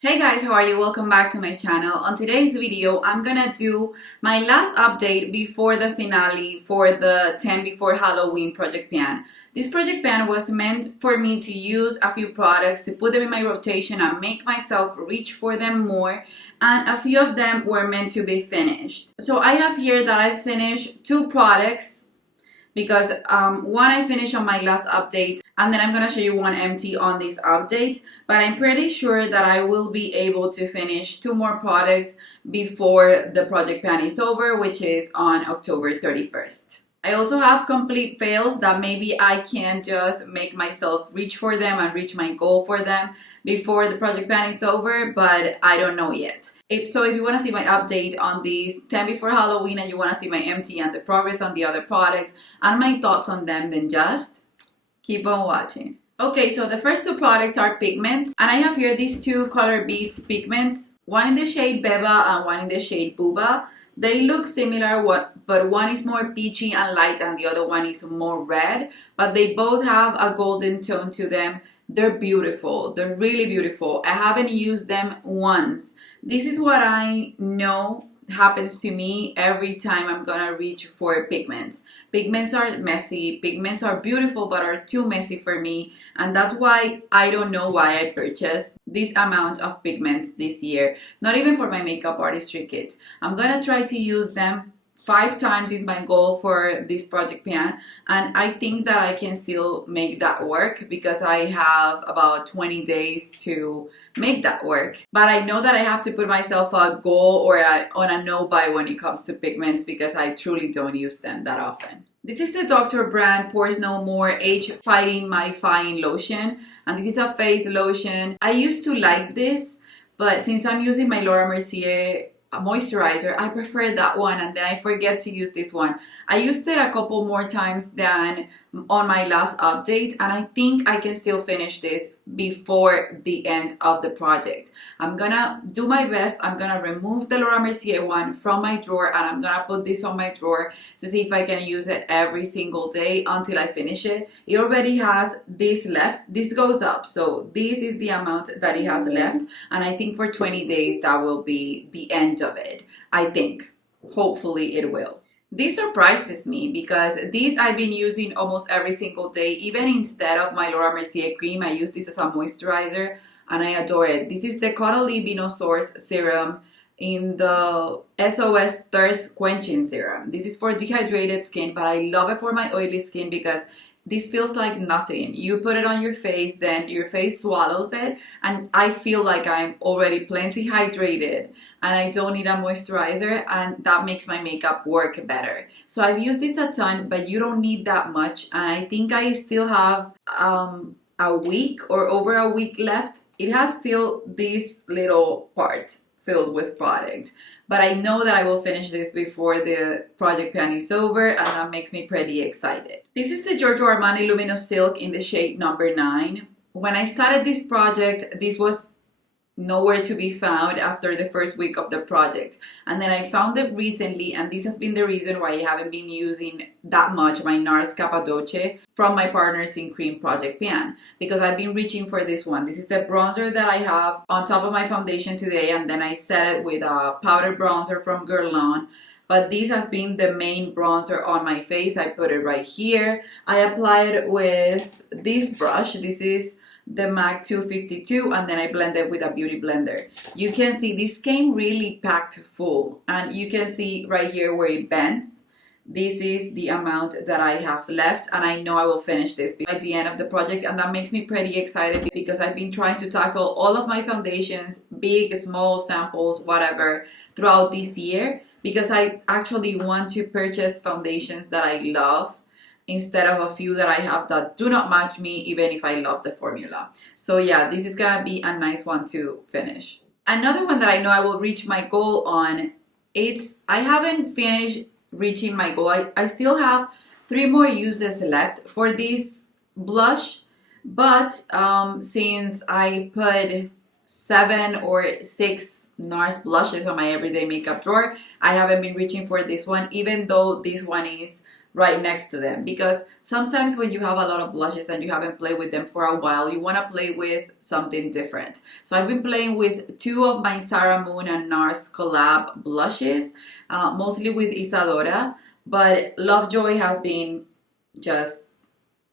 Hey guys, how are you? Welcome back to my channel. On today's video, I'm gonna do my last update before the finale for the 10 Before Halloween project pan. This project pan was meant for me to use a few products to put them in my rotation and make myself reach for them more, and a few of them were meant to be finished. So I have here that I finished two products because one I finished on my last update, and then I'm gonna show you one empty on this update, but I'm pretty sure that I will be able to finish two more products before the project pan is over, which is on October 31st. I also have complete fails that maybe I can just make myself reach for them and reach my goal for them before the project pan is over, but I don't know yet. If you want to see my update on these 10 before Halloween and you want to see my empty and the progress on the other products and my thoughts on them, then just keep on watching. Okay, so the first two products are pigments, and I have here these two color beats pigments, one in the shade beba and one in the shade buba. They look similar, but one is more peachy and light and the other one is more red, but they both have a golden tone to them. They're beautiful. They're really beautiful. I haven't used them once. This is what I know happens to me every time I'm gonna reach for pigments. Pigments are messy. Pigments are beautiful but are too messy for me, and that's why I don't know why I purchased this amount of pigments this year. Not even for my makeup artistry kit. I'm gonna try to use them 5 times is my goal for this project pan, and I think that I can still make that work because I have about 20 days to make that work. But I know that I have to put myself a goal or on a no buy when it comes to pigments because I truly don't use them that often. This is the Dr. Brandt Pores No More Age Fighting Mattifying Lotion, and this is a face lotion. I used to like this, but since I'm using my Laura Mercier moisturizer, I prefer that one, and then I forget to use this one. I used it a couple more times than on my last update, and I think I can still finish this before the end of the project. I'm gonna do my best. I'm gonna remove the Laura Mercier one from my drawer and I'm gonna put this on my drawer to see if I can use it every single day until I finish it. It already has this left. This goes up, so this is the amount that it has left, and I think for 20 days that will be the end of it. I think. Hopefully it will. This surprises me because this I've been using almost every single day. Even instead of my Laura Mercier cream, I use this as a moisturizer and I adore it. This is the Cuticle Source Serum in the SOS Thirst Quenching Serum. This is for dehydrated skin, but I love it for my oily skin because this feels like nothing. You put it on your face, then your face swallows it, and I feel like I'm already plenty hydrated and I don't need a moisturizer, and that makes my makeup work better. So I've used this a ton, but you don't need that much, and I think I still have a week or over a week left. It has still this little part filled with product, but I know that I will finish this before the project pan is over, and that makes me pretty excited. This is the Giorgio Armani Luminous Silk in the shade number 9. When I started this project, this was nowhere to be found after the first week of the project, and then I found it recently, and this has been the reason why I haven't been using that much my NARS Cappadoce from my Partners in Cream project pan, because I've been reaching for this one. This is the bronzer that I have on top of my foundation today, and then I set it with a powder bronzer from Guerlain. But this has been the main bronzer on my face. I put it right here. I apply it with this brush. This is the MAC 252, and then I blend it with a beauty blender. You can see this came really packed full, and you can see right here where it bends. This is the amount that I have left, and I know I will finish this by the end of the project, and that makes me pretty excited because I've been trying to tackle all of my foundations, big, small, samples, whatever, throughout this year, because I actually want to purchase foundations that I love instead of a few that I have that do not match me, even if I love the formula. So yeah, this is gonna be a nice one to finish. Another one that I know I will reach my goal on, I haven't finished reaching my goal. I still have 3 more uses left for this blush, but since I put 7 or 6 NARS blushes on my everyday makeup drawer, I haven't been reaching for this one, even though this one is right next to them, because sometimes when you have a lot of blushes and you haven't played with them for a while, you want to play with something different. So I've been playing with two of my Sarah Moon and NARS collab blushes, mostly with Isadora, but Lovejoy has been just,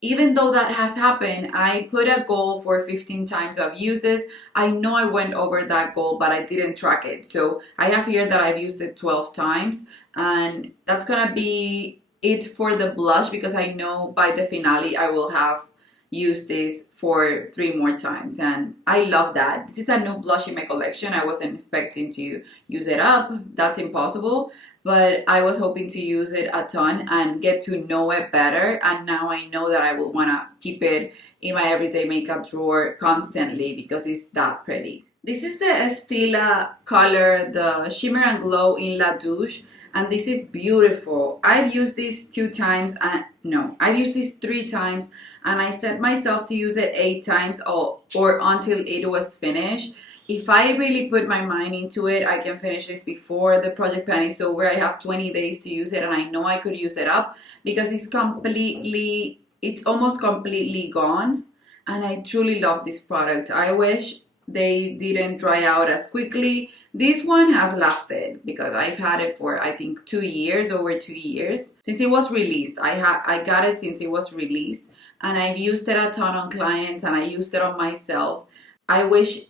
even though that has happened, I put a goal for 15 times of uses. I know I went over that goal, but I didn't track it. So I have here that I've used it 12 times, and that's gonna be it for the blush, because I know by the finale I will have used this for 3 more times, and I love that. This is a new blush in my collection. I wasn't expecting to use it up. That's impossible. But I was hoping to use it a ton and get to know it better. And now I know that I will want to keep it in my everyday makeup drawer constantly because it's that pretty. This is the Estila color, the Shimmer and Glow in La Douche. And this is beautiful. I've used this 2 times, and no, I've used this 3 times. And I set myself to use it 8 times or until it was finished. If I really put my mind into it, I can finish this before the project pan is over. I have 20 days to use it, and I know I could use it up because it's almost completely gone. And I truly love this product. I wish they didn't dry out as quickly. This one has lasted because I've had it for, I think, 2 years, over 2 years. Since it was released. I got it since it was released. And I've used it a ton on clients, and I used it on myself. I wish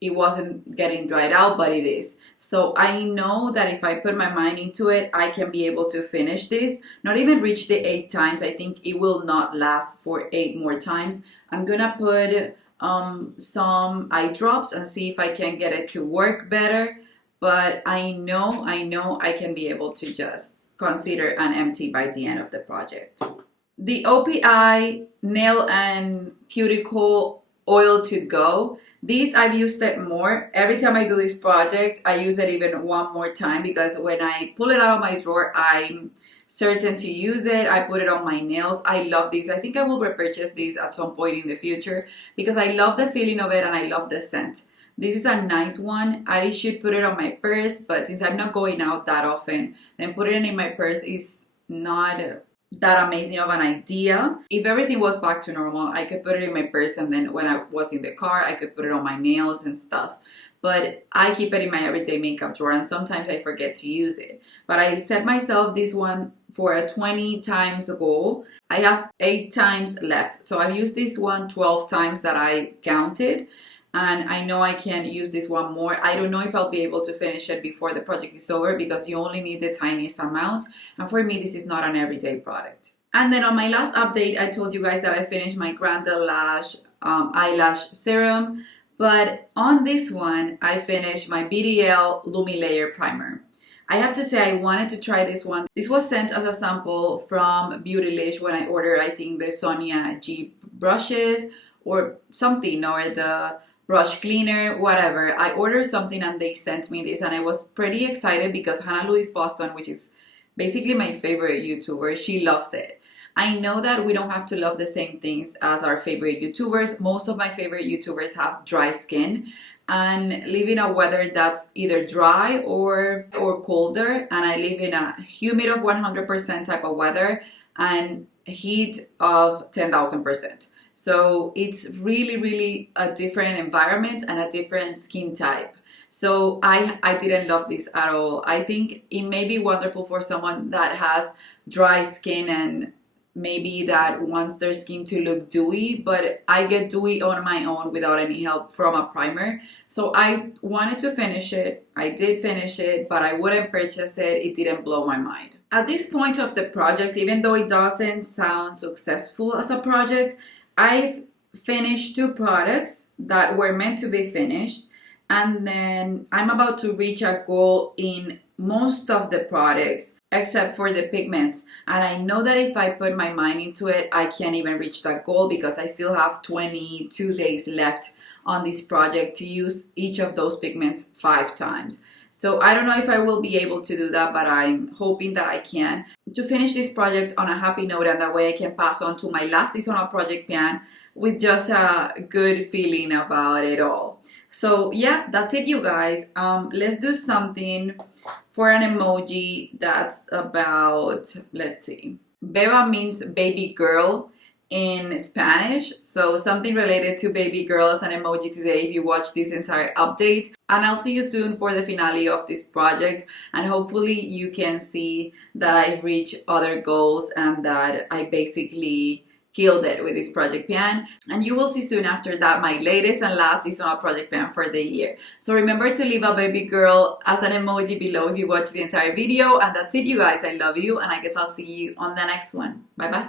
it wasn't getting dried out, but it is. So I know that if I put my mind into it, I can be able to finish this. Not even reach the 8 times. I think it will not last for 8 more times. I'm gonna put some eye drops and see if I can get it to work better. But I know I can be able to just consider an empty by the end of the project. The OPI Nail and Cuticle Oil to Go. These, I've used it more. Every time I do this project, I use it even 1 more time because when I pull it out of my drawer, I'm certain to use it. I put it on my nails. I love these. I think I will repurchase these at some point in the future because I love the feeling of it and I love the scent. This is a nice one. I should put it on my purse, but since I'm not going out that often, then putting it in my purse is not that amazing of an idea. If everything was back to normal, I could put it in my purse, and then when I was in the car, I could put it on my nails and stuff. But I keep it in my everyday makeup drawer, and sometimes I forget to use it. But I set myself this one for a 20 times goal. I have 8 times left. So I've used this one 12 times that I counted. And I know I can use this one more. I don't know if I'll be able to finish it before the project is over because you only need the tiniest amount. And for me, this is not an everyday product. And then on my last update, I told you guys that I finished my Grand Lash eyelash serum. But on this one, I finished my BDL Lumi Layer Primer. I have to say I wanted to try this one. This was sent as a sample from Beautylish when I ordered, I think, the Sonia G brushes or something, or the brush cleaner, whatever. I ordered something and they sent me this, and I was pretty excited because Hannah Louise Boston, which is basically my favorite YouTuber, she loves it. I know that we don't have to love the same things as our favorite YouTubers. Most of my favorite YouTubers have dry skin and live in a weather that's either dry or colder, and I live in a humid of 100% type of weather and heat of 10,000%. So it's really a different environment and a different skin type. So I didn't love this at all. I think it may be wonderful for someone that has dry skin and maybe that wants their skin to look dewy, but I get dewy on my own without any help from a primer. So I wanted to finish it. I did finish it, but I wouldn't purchase it. It didn't blow my mind. At this point of the project, even though it doesn't sound successful as a project, I've finished 2 products that were meant to be finished, and then I'm about to reach a goal in most of the products except for the pigments, and I know that if I put my mind into it, I can't even reach that goal because I still have 22 days left on this project to use each of those pigments 5 times. So I don't know if I will be able to do that, but I'm hoping that I can, to finish this project on a happy note, and that way I can pass on to my last seasonal project pan with just a good feeling about it all. So yeah, that's it, you guys. Let's do something for an emoji that's about, let's see, Beba means baby girl in Spanish, so something related to baby girl as an emoji today if you watch this entire update. And I'll see you soon for the finale of this project, and hopefully you can see that I've reached other goals and that I basically killed it with this project pan. And you will see soon after that my latest and last seasonal project pan for the year. So remember to leave a baby girl as an emoji below if you watch the entire video. And that's it, you guys. I love you, and I guess I'll see you on the next one. Bye bye.